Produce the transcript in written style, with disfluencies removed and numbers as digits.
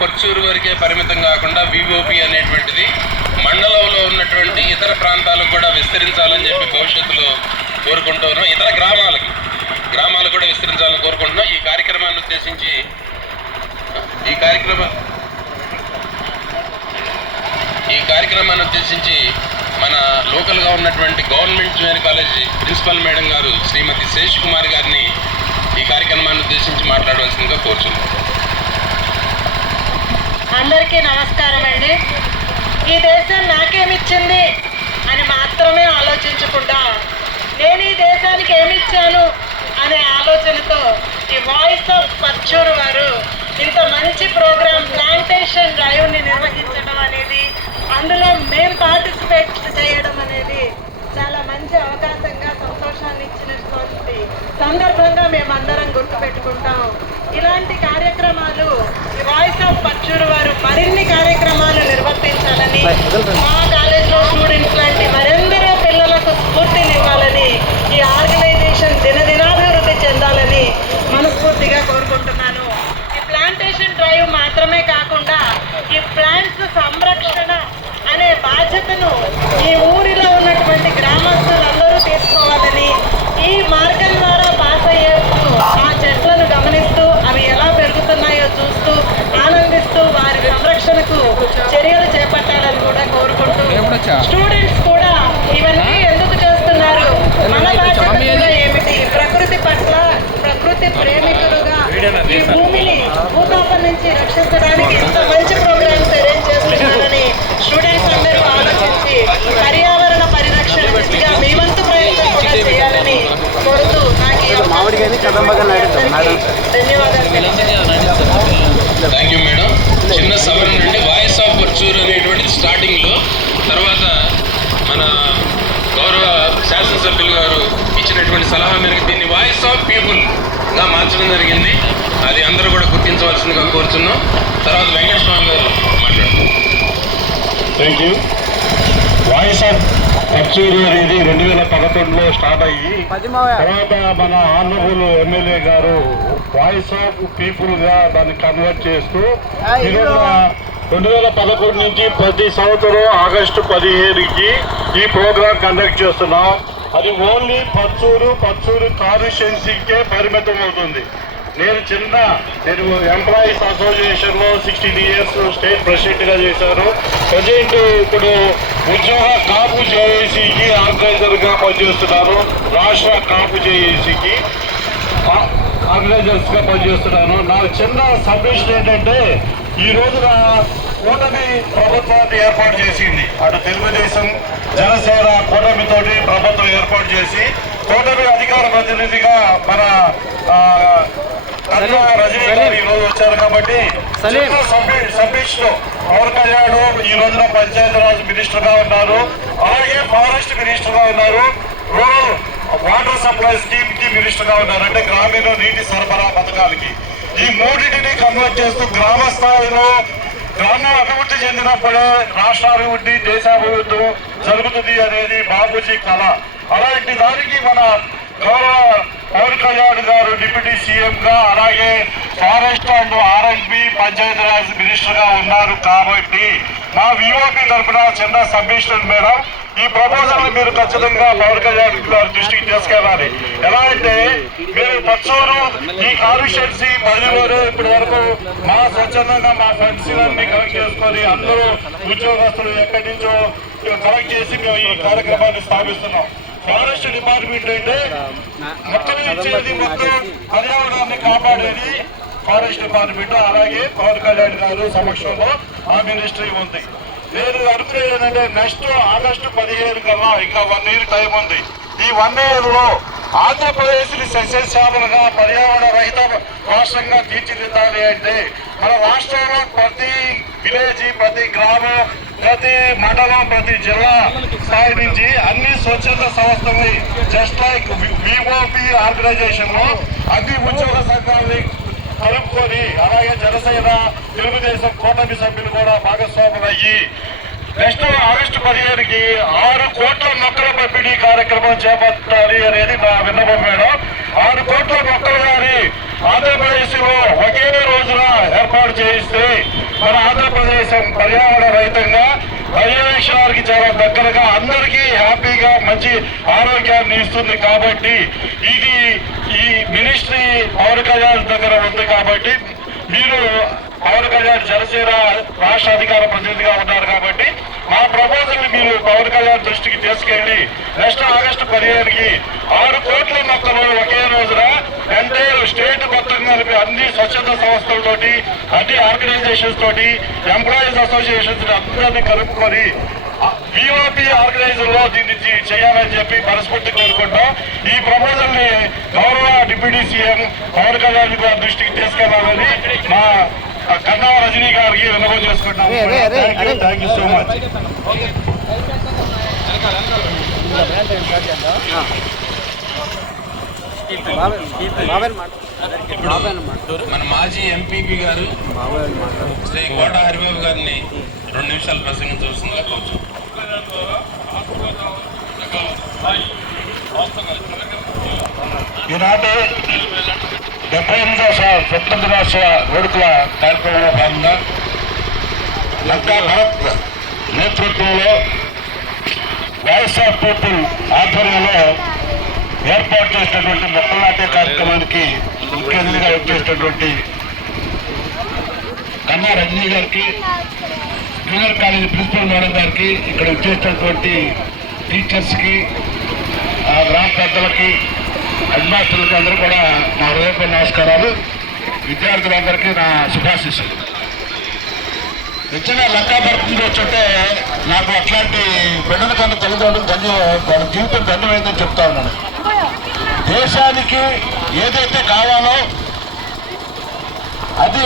పర్చూరు వరకే పరిమితం కాకుండా విఓపి అనేటువంటిది మండలంలో ఉన్నటువంటి ఇతర ప్రాంతాలకు కూడా విస్తరించాలని చెప్పి భవిష్యత్తులో కోరుకుంటూ ఉన్నాం. ఇతర గ్రామాలు కూడా విస్తరించాలని కోరుకుంటున్నాం. ఈ కార్యక్రమాన్ని ఉద్దేశించి మన లోకల్గా ఉన్నటువంటి government junior college principal madam గారు శ్రీమతి శేష్ కుమార్ గారిని ఈ కార్యక్రమాన్ని ఉద్దేశించి మాట్లాడవలసిందిగా కోరుచున్నాం. అందరికీ నమస్కారం అండి. ఈ దేశం నాకేమిచ్చింది అని మాత్రమే ఆలోచించకుండా నేను ఈ దేశానికి ఏమిచ్చాను అనే ఆలోచనతో ఈ వాయిస్ ఆఫ్ పర్చూరు వారు ఇంత మంచి ప్రోగ్రాం ప్లాంటేషన్ డ్రైవ్ని నిర్వహించడం అనేది, అందులో మేము పార్టిసిపేట్ చేయడం అనేది చాలా మంచి అవకాశంగా సంతోషాన్ని ఇచ్చినటువంటి సందర్భంగా మేమందరం గుర్తుపెట్టుకుంటాం. ఇలాంటి కార్యక్రమాలు ఈ వాయిస్ ఆఫ్ పర్చూరు వారు మరిన్ని కార్యక్రమాలు నిర్వర్తించాలని, మా కాలేజ్లో స్టూడెంట్స్ లాంటి మరెందరో పిల్లలకు స్ఫూర్తినివ్వాలని, ఈ ఆర్గనైజేషన్ దినదినాభివృద్ధి చెందాలని మనస్ఫూర్తిగా కోరుకుంటున్నాను. ఈ ప్లాంటేషన్ డ్రైవ్ మాత్రమే కాకుండా ఈ ప్లాంట్స్ సంరక్షణ అనే బాధ్యతను ఈ ఊరిలో ఉన్నటువంటి గ్రామస్తులందరూ తీసుకోవాలని, ఈ మార్గం ద్వారా పాస్ అయ్యేస్తూ ఆ చెట్లను గమనిస్తూ అవి ఎలా పెరుగుతున్నాయో చూస్తూ ఆనందిస్తూ వారి సంరక్షణకు చర్యలు చేపట్టాలని కూడా కోరుకుంటూ, స్టూడెంట్స్ కూడా ఇవన్నీ ఎందుకు చేస్తున్నారు, మన బాధ్యత కూడా ఏమిటి, ప్రకృతి పట్ల ప్రకృతి ప్రేమికులుగా ఈ భూమిని భూతాపం నుంచి రక్షించడానికి ఇంత మంచి ప్రోగ్రామ్స్ అరేంజ్ చేస్తున్నారని స్టూడెంట్స్ అందరూ ఆలోచించి పర్యావరణ పరిరక్షణ దిశగా మీ వంతు ప్రయత్నం కూడా చేయాలని కోరుతూ నాకు ధన్యవాదాలు. Thank you madam. చిన్న సవరణ నుండి వాయిస్ ఆఫ్ పర్చూర్ అనేటువంటి స్టార్టింగ్లో, తర్వాత మన గౌరవ శాసనసభ్యులు గారు ఇచ్చినటువంటి సలహా మేరకు దీన్ని వాయిస్ ఆఫ్ పీపుల్గా మార్చడం జరిగింది. అది అందరూ కూడా గుర్తించవలసిందిగా కోరుతున్నాం. తర్వాత వెంకటస్వామి గారు మాట్లాడుతున్నారు. Thank you. Voice of Parchur అనేది 2011లో స్టార్ట్ అయ్యి, తర్వాత మన ఆనరబుల్ ఎమ్మెల్యే గారు వాయిస్ ఆఫ్ పీపుల్గా దాన్ని కన్వర్ట్ చేస్తూ ఈరోజు 2011 నుంచి ప్రతి సంవత్సరం ఆగస్టు 15కి ఈ ప్రోగ్రాం కండక్ట్ చేస్తున్నాం. అది ఓన్లీ పర్చూరు కాన్స్టిట్యుయెన్సీకే పరిమితం అవుతుంది. నేను ఎంప్లాయీస్ అసోసియేషన్లో 16 ఇయర్స్ స్టేట్ ప్రెసిడెంట్గా చేశాను. ప్రజెంట్ ఇప్పుడు ఉద్యోగ కాపు జేఏసీకి ఆర్గనైజర్గా పనిచేస్తున్నాను. రాష్ట్ర కాపు జేఏసీకి ఆర్గనైజర్స్గా పనిచేస్తున్నాను. నాకు చిన్న సబ్మిషన్ ఏంటంటే, ఈ రోజున కూటమి ప్రభుత్వాన్ని ఏర్పాటు చేసింది. అటు తెలుగుదేశం, జనసేన కూటమితోటి ప్రభుత్వం ఏర్పాటు చేసి, కూటమి అధికార ప్రతినిధిగా మన రజనీ గారు ఈ రోజు వచ్చారు. కాబట్టి సబ్మిషన్ పవన్ కళ్యాణ్ ఈ రోజున పంచాయతీరాజ్ మినిస్టర్ గా ఉన్నారు, అలాగే ఫారెస్ట్ మినిస్టర్ గా ఉన్నారు, రూరల్ వాటర్ సప్లై స్కీమ్ కి మినిస్టర్ గా ఉన్నారు. అంటే గ్రామీణ నీటి సరఫరా పథకాలకి ఈ మూడింటిని కన్వర్ట్ చేస్తూ గ్రామ స్థాయిలో గ్రామం అభివృద్ధి చెందినప్పుడే రాష్ట్ర అభివృద్ధి, దేశాభివృద్ధి జరుగుతుంది అనేది బాబూజీ కళ. అలాంటి దానికి మన గౌరవ పవన్ కళ్యాణ్ గారు డిప్యూటీ సీఎం గా, అలాగే ఫారెస్ట్ అండ్ ఆర్ఎండ్బి పంచాయతీరాజ్ మినిస్టర్ గా ఉన్నారు. కాబట్టి మా విఓపి తరఫున చిన్న సబ్మిషన్ మేడం, ఈ ప్రపోజల్ మీరు ఖచ్చితంగా పవన్ కళ్యాణ్ గారి దృష్టికి తీసుకెళ్ళాలి. ఎలా అంటే, మీరు పర్చూరు ఈ కాన్స్టిట్యుయెన్సీ పరిధిలోనే ఇప్పటి వరకు మా స్వచ్ఛందంగా మా ఫండ్స్ అన్ని కలెక్ట్ చేసుకొని అందరూ ఉద్యోగస్తులు ఎక్కడి నుంచో కలెక్ట్ చేసి మేము ఈ కార్యక్రమాన్ని స్థాపిస్తున్నాం. ఫారెస్ట్ డిపార్ట్మెంట్ అంటే మొత్తం ఇచ్చేది, మొత్తం పర్యావరణాన్ని కాపాడేది ఫారెస్ట్ డిపార్ట్మెంట్. అలాగే పవన్ కళ్యాణ్ గారు సమక్షంలో ఆ మినిస్ట్రీ ఉంది. నేను అనుకునేది ఏంటంటే, నెక్స్ట్ ఆగస్టు 15 కల్లా ఇంకా 1 ఇయర్ టైం ఉంది. ఈ 1 ఇయర్లో ఆంధ్రప్రదేశ్ ని సస్యశ్యామలుగా పర్యావరణ రహిత రాష్ట్రంగా తీర్చిదిద్దాలి అంటే, మన రాష్ట్రంలో ప్రతి విలేజ్, ప్రతి గ్రామం, ప్రతి మండలం, ప్రతి జిల్లా స్థాయి నుంచి అన్ని స్వచ్ఛంద సంస్థలు జస్ట్ లైక్ విఓపి ఆర్గనైజేషన్ లో అన్ని ఉద్యోగ సంఘాలని కలుపుకొని, అలాగే జనసేన, తెలుగుదేశం కూటమి సభ్యులు కూడా భాగస్వాములు అయ్యి నెక్స్ట్ ఆగస్టు 15కి 6 కోట్ల మొక్కల పంపిణీ కార్యక్రమం చేపట్టాలి అనేది నా విన్నపం మేడం. 6 కోట్ల మొక్కలు కానీ ఆంధ్రప్రదేశ్ లో ఒకే రోజున ఏర్పాటు చేయిస్తే మన ఆంధ్రప్రదేశ్ పర్యావరణ రహితంగా పర్యవేక్షణానికి చాలా దగ్గరగా అందరికీ హ్యాపీగా మంచి ఆరోగ్యాన్ని ఇస్తుంది. కాబట్టి ఇది ఈ మినిస్ట్రీ పవన్ కళ్యాణ్ దగ్గర ఉంది. కాబట్టి మీరు పవన్ కళ్యాణ్ జనసేన రాష్ట్ర అధికార ప్రతినిధిగా ఉన్నారు కాబట్టి మా ప్రపోజల్ ని మీరు పవన్ కళ్యాణ్ దృష్టికి తీసుకెళ్లి నెక్స్ట్ ఆగస్టు 15కి 6 కోట్ల మొక్కలు ఒకే రోజున ఎంటైర్ స్టేట్ మొత్తం కలిపి అన్ని స్వచ్ఛత సంస్థలతోటి అన్ని ఆర్గనైజేషన్స్ తోటి ఎంప్లాయీస్ అసోసియేషన్స్ అందరినీ కలుపుకొని పిఓపి ఆర్గనైజర్ లో దీన్ని చేయాలని చెప్పి మనస్ఫూర్తి కోరుకుంటాం. ఈ ప్రపోజల్ ని గౌరవ డిప్యూటీ సీఎం పవన్ కళ్యాణ్ గారి దృష్టికి తీసుకెళ్లాలని మా కన్నా రజనీ గారికి విన్నపం చేసుకుంటాం. Thank you so much. మన మాజీ ఎంపీపీ గారు శ్రీ కోట హరిబాబు గారిని 2 నిమిషాలు ప్రసంగించవలసిందిగా కోరుచు. ఈనాటి 78వ స్వతంత్ర రాష్ట్ర వేడుకల కార్యక్రమంలో భాగంగా లంకా భరత్ నేతృత్వంలో వాయిస్ ఆఫ్ పీపుల్ ఆధ్వర్యంలో ఏర్పాటు చేసినటువంటి మొక్కలు నాటే కార్యక్రమానికి ముఖ్య అతిథిగా వచ్చేసినటువంటి కన్నా రజనీ గారికి, జూనియర్ కాలేజీ ప్రిన్సిపల్ మేడం గారికి, ఇక్కడ వచ్చేసినటువంటి టీచర్స్కి, గ్రామ పెద్దలకి, హెడ్ మాస్టర్లకి అందరూ కూడా నా హృదయపూర్వక నమస్కారాలు. విద్యార్థులందరికీ నా శుభాశీస్సులు. నిజంగా లంకా భరత్ నుంచి వచ్చుంటే నాకు అట్లాంటి బిడ్డల కన్నా తల్లిదండ్రులు వాళ్ళ జీవితం ధన్యమైందని చెప్తా ఉన్నాను. దేశానికి ఏదైతే కావాలో అది